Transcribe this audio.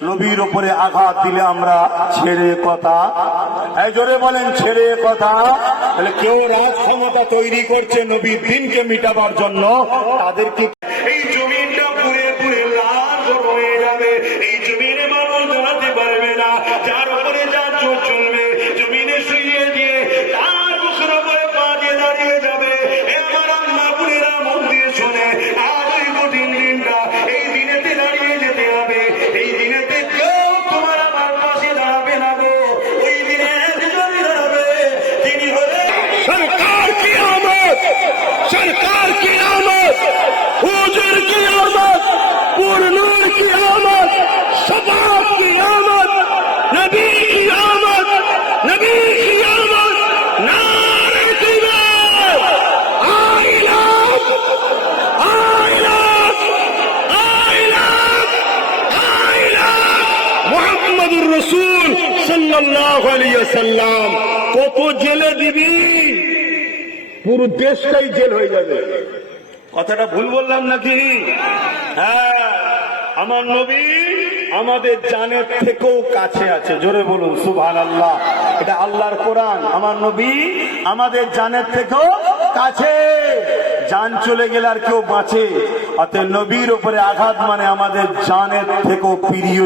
নবীর উপরে আঘাত দিলে আমরা ছেড়ে কথা, এই জোরে বলেন ছেড়ে কথা। তাহলে কেউ রাজ ক্ষমতা তৈরি করছে নবীর দিনকে মিটাবার জন্য, তাদেরকে এই জমিনটা পুরে পুরে লাল হয়ে যাবে। এই জমিনে মানুষ দাঁড়াতে পারবে না, যার উপরে যার জোর চলবে জমিনে শুইয়ে দিয়ে তার মুখের উপরে পা দিয়ে দাঁড়িয়ে যাবে। আমার আম্মা বোনেরা মন দিয়ে শোনে, আজ ওই কঠিন দিনটা, এই দিনেতে দাঁড়িয়ে যেতে হবে। এই দিনেতে কেউ তোমার আমার পাশে দাঁড়াবে না গো। ওই দিনে একজন দাঁড়াবে, তিনি হলেন সরকার কি আমত, সরকার কি আমত, হুজুর কি আমত, পুরনুর কি আমত, শবাব কি আমত, নবী কি আমত, নবী কি আমত, নারে তাকবীর, আইলাম আইলাম আইলাম আইলাম মুহাম্মাদুর রাসূল সাল্লাল্লাহু আলাইহি ওয়াসাল্লাম। কত জেলে দিবি, পুরো দেশটাই জেল হয়ে যাবে। কথাটা ভুল বললাম নাকি? হ্যাঁ, আমার নবী আমাদের জানের থেকেও কাছে আছে। জোরে বলুন সুবহানাল্লাহ। এটা আল্লাহর কোরআন। আমার নবী আমাদের জানের থেকেও কাছে। জান চলে গেলে আর কেউ বাঁচে? অতএব নবীর উপরে আঘাত মানে আমাদের জানের থেকেও প্রিয়।